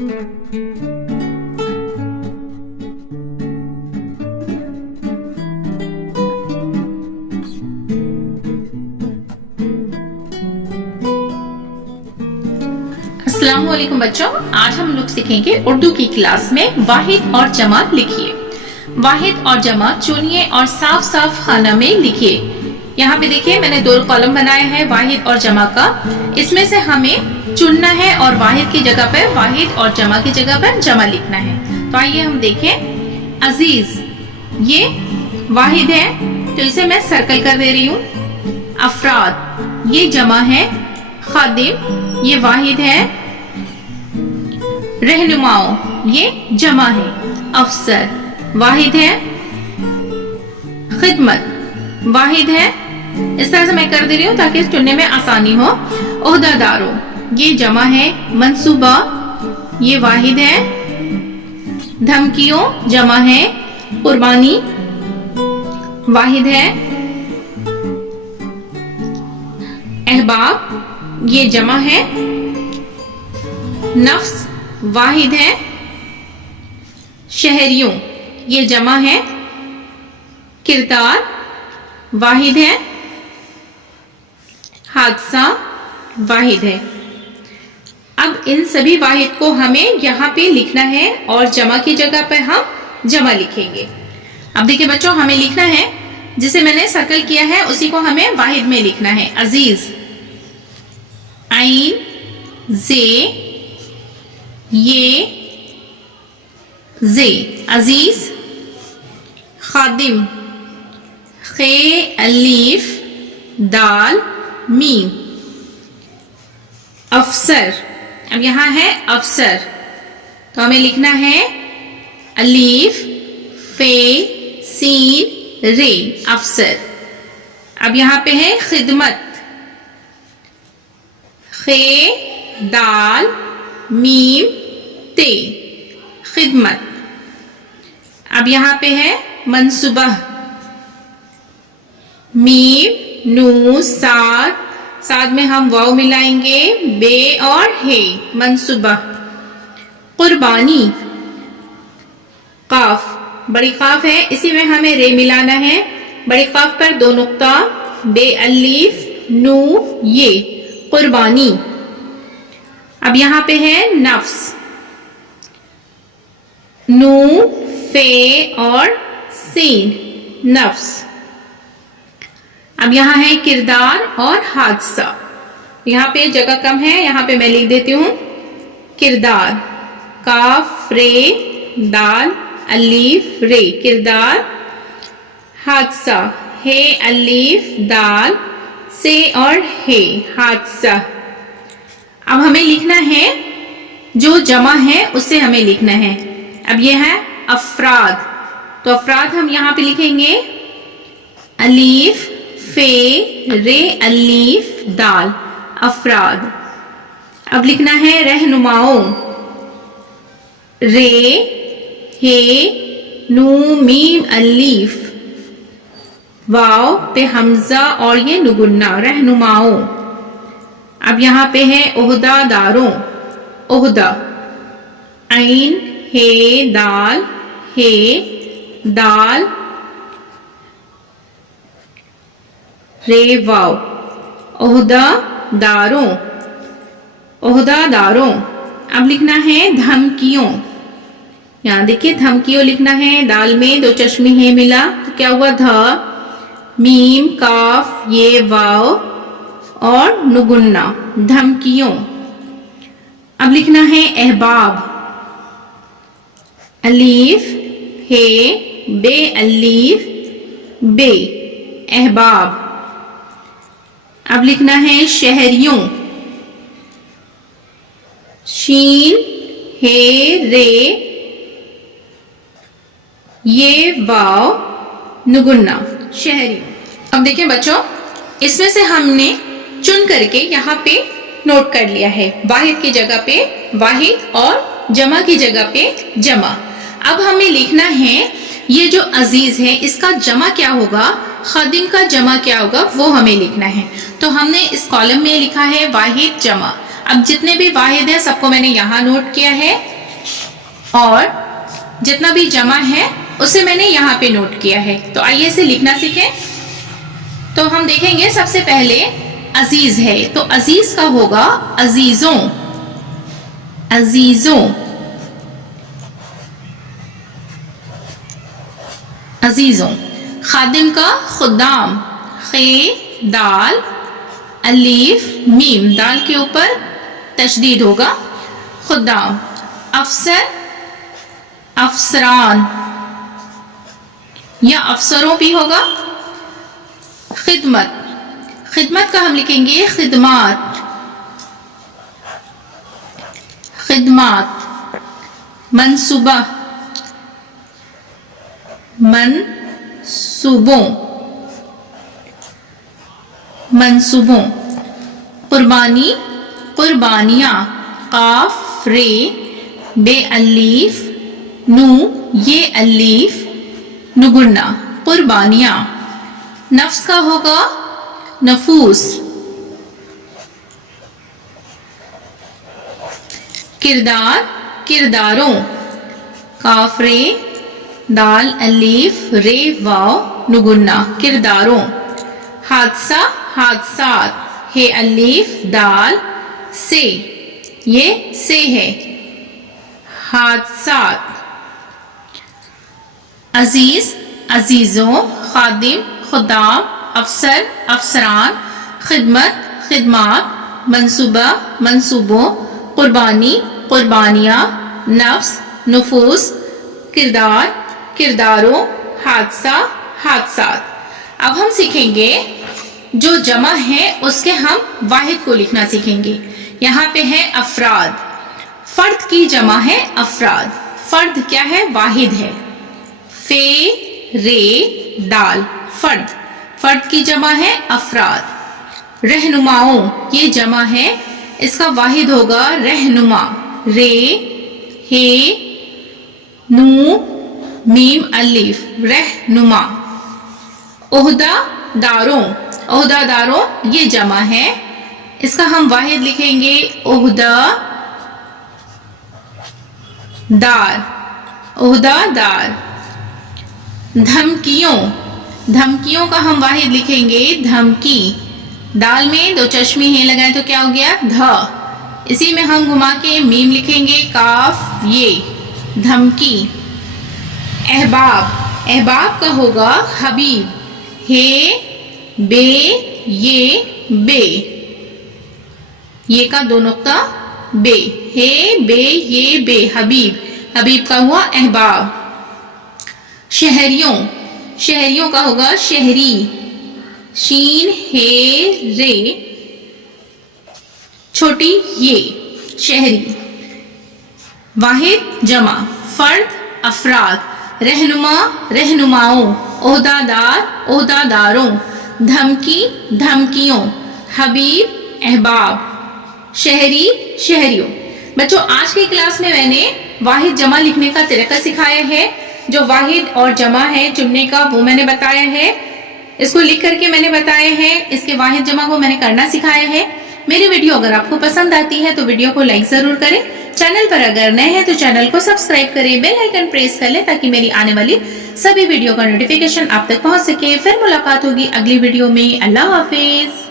अस्सलाम वालेकुम बच्चों, आज हम लोग सीखेंगे उर्दू की क्लास में वाहिद और जमा लिखिए। वाहिद और जमा चुनिए और साफ साफ खाना में लिखिए। यहाँ पे देखिए मैंने 2 कॉलम बनाया है वाहिद और जमा का। इसमें से हमें चुनना है और वाहिद की जगह पर वाहिद और जमा की जगह पर जमा लिखना है। तो आइए हम देखें। अजीज ये वाहिद है तो इसे मैं सर्कल कर दे रही हूँ। अफराद ये जमा है। खादिम ये वाहिद है। रहनुमाओं ये जमा है। अफसर वाहिद है। खिदमत वाहिद है। इस तरह से मैं कर दे रही हूँ ताकि चुनने में आसानी हो। ओहदादारों ये जमा है। मंसूबा ये वाहिद है। धमकियों जमा है। कुर्बानी वाहिद है। अहबाब ये जमा है। नफ्स वाहिद है। शहरियों ये जमा है। किरदार वाहिद है। हादसा वाहिद है। अब इन सभी वाहिद को हमें यहाँ पे लिखना है और जमा की जगह पर हम जमा लिखेंगे। अब देखिए बच्चों, हमें लिखना है जिसे मैंने सर्कल किया है उसी को हमें वाहिद में लिखना है। अजीज आइन जे ये जे अजीज। खादिम खे अलीफ दाल मीम। अफसर अब यहाँ है अफसर तो हमें लिखना है अलीफ फे सीन रे अफसर। अब यहाँ पे है खिदमत खे दाल मीम ते खिदमत। अब यहाँ पे है मंसूबा मीम नून साथ में हम वाव मिलाएंगे बे और हे मंसूबा। कुर्बानी काफ बड़ी काफ है इसी में हमें रे मिलाना है। बड़ी काफ पर 2 नुक्ता बे अलीफ नू ये कुर्बानी। अब यहाँ पे है नफ्स नू फे और सीन नफ्स। अब यहाँ है किरदार और हादसा। यहाँ पे जगह कम है, यहाँ पे मैं लिख देती हूँ किरदार काफ रे दाल अलीफ रे किरदार। हादसा हे अलीफ दाल से और हे हादसा। अब हमें लिखना है जो जमा है उससे हमें लिखना है। अब यह है अफराद तो अफराद हम यहाँ पे लिखेंगे अलीफ फे रे अलीफ दाल अफराद। अब लिखना है रहनुमाओं रे हे नू मीम अलीफ वाव पे हमजा और ये नुगुन्ना रहनुमाओं। अब यहाँ पे है ओहदादारों ओहदा ऐन हे दाल रे वाव ओहदादारों। अब लिखना है धमकियों। यहाँ देखिए धमकियों लिखना है। दाल में 2 चश्मे है मिला तो क्या हुआ ध मीम काफ ये वाव और नुगुन्ना धमकियों। अब लिखना है अहबाब अलीफ हे बे अलीफ बे अहबाब। अब लिखना है शहरियों शीन हे रे ये वाव नुगुन्ना शहरियों। अब देखिए बच्चों, इसमें से हमने चुन करके यहाँ पे नोट कर लिया है वाहिद की जगह पे वाहिद और जमा की जगह पे जमा। अब हमें लिखना है ये जो अजीज है इसका जमा क्या होगा, खादिम का जमा क्या होगा वो हमें लिखना है। तो हमने इस कॉलम में लिखा है वाहिद जमा। अब जितने भी वाहिद है सबको मैंने यहाँ नोट किया है। اور जितना भी जमा है उसे मैंने यहाँ पे नोट किया है। तो आइए इसे लिखना सीखें। तो हम देखेंगे सबसे पहले अजीज है, तो अजीज का होगा अजीजों, अजीजों, अजीजों। खादिम का खुदाम, खे दाल अलीफ मीम, दाल के ऊपर तशदीद होगा, खुदाम। अफसर अफसरान या अफसरों भी होगा। खिदमत, खिदमत का हम लिखेंगे खिदमात, खिदमात। मनसूबा मनसूबों, मनसूबों। कुर्बानी कुर्बानियाँ, काफ रे बे अलीफ नू ये अलीफ नुगुन्ना, कुर्बानियाँ। नफ्स का होगा नफूस। किरदार किरदारों, काफ रे दाल अलीफ रे वाव नुगुन्ना, किरदारों। हादसा हादसात, हे अलीफ दाल से, ये से है, हादसात। अजीज अजीजों, खादिम खुदाम, अफसर अफसरान, खिदमत खिदमात, मनसूबा मनसूबों, कुर्बानी कुर्बानियाँ, नफ्स नफूस, किरदार किरदारों, हादसा हादसात। अब हम सीखेंगे जो जमा है उसके हम वाहिद को लिखना सीखेंगे। यहाँ पे है अफराद, फर्द की जमा है अफराद, फर्द क्या है वाहिद है। फे रे दाल फर्द, फर्द की जमा है अफराद। रहनुमाओं ये जमा है, इसका वाहिद होगा रहनुमा, रे हे नू मीम अलीफ, रहनुमा। ओहदा दारों, ओहदादारों ये जमा है, इसका हम वाहिद लिखेंगे ओहदा दार, ओहदादार। धमकियों, धमकियों का हम वाहिद लिखेंगे धमकी, दाल में दो चश्मे हैं लगाए तो क्या हो गया ध, इसी में हम घुमा के मीम लिखेंगे काफ ये, धमकी। अहबाब, अहबाब का होगा हबीब, हे बे ये बे, ये का दो नुक्ता बे, हे बे ये बे, हबीब, हबीब का हुआ अहबाब। शहरियों, शहरियों का होगा शहरी, शीन हे रे छोटी ये, शहरी। वाहिद जमा, फर्द अफराद। रहनुमा रहनुमाओं, ओहदादार ओहदादारों, धमकी धमकियों, हबीब अहबाब, शहरी शहरियों। बच्चों आज की क्लास में मैंने वाहिद जमा लिखने का तरीका सिखाया है, जो वाहिद और जमा है चुनने का वो मैंने बताया है, इसको लिख करके मैंने बताया है, इसके वाहिद जमा को मैंने करना सिखाया है। मेरी वीडियो अगर आपको पसंद आती है तो वीडियो को लाइक जरूर करें, चैनल पर अगर नए हैं तो चैनल को सब्सक्राइब करें, बेल आइकन प्रेस कर लें ताकि मेरी आने वाली सभी वीडियो का नोटिफिकेशन आप तक पहुंच सके। फिर मुलाकात होगी अगली वीडियो में। अल्लाह हाफिज।